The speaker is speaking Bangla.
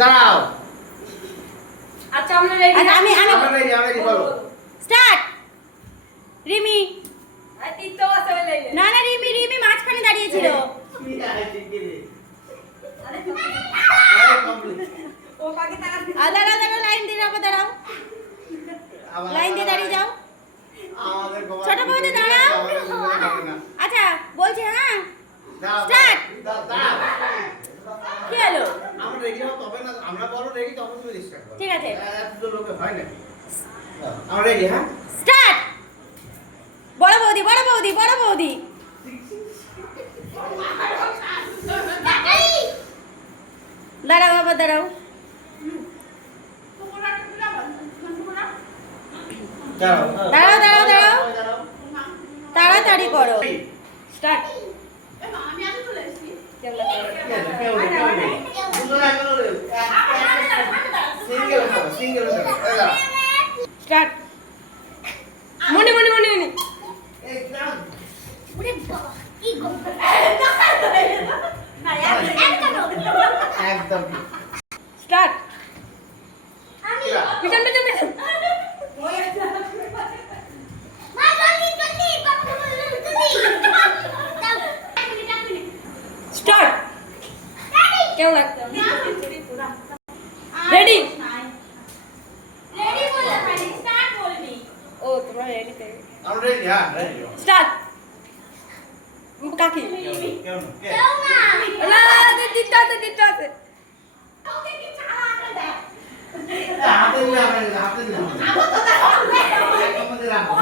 দাঁড়াও। আচ্ছা আমরা রেডি। আচ্ছা আমি আমরা রেডি বলো। স্টার্ট। রিমি। আর তিতো আছে বলে। না না রিমি মাঝখানে দাঁড়িয়ে ছিল। কি আছে কি রে? আরে কমপ্লিট। ও পাকে তারা দাঁড়াও লাইন দিয়ে দাঁড়াও। লাইন দিয়ে দাঁড়িয়ে যাও। আমাদের গোবা ছোট বৌদি দাঁড়াও। আচ্ছা বলছি হ্যাঁ স্টার্ট। দাঁড়াও। কি হলো? আমরা রেডি হব তবে না, আমরা বলো রেডি তবে তুমি স্টার্ট করো। ঠিক আছে এত লোকে হয় না। আমরা রেডি হ্যাঁ? স্টার্ট। বড় বৌদি দাঁড়াও আবার দাঁড়াও। দাঁড়াও তাড়াতাড়ি করো। স্টার্ট। স্টার্ট। মনে একদম স্টার্ট। পিছন স্টার্ট। কেমন লাগছে? রেডি। ও তোমরা রেডি তে আমরা রেডি হ্যাঁ রেডি স্টার্ট। কাকি কেমন কে না দিতে আছে হাতে না আমাদের রাখো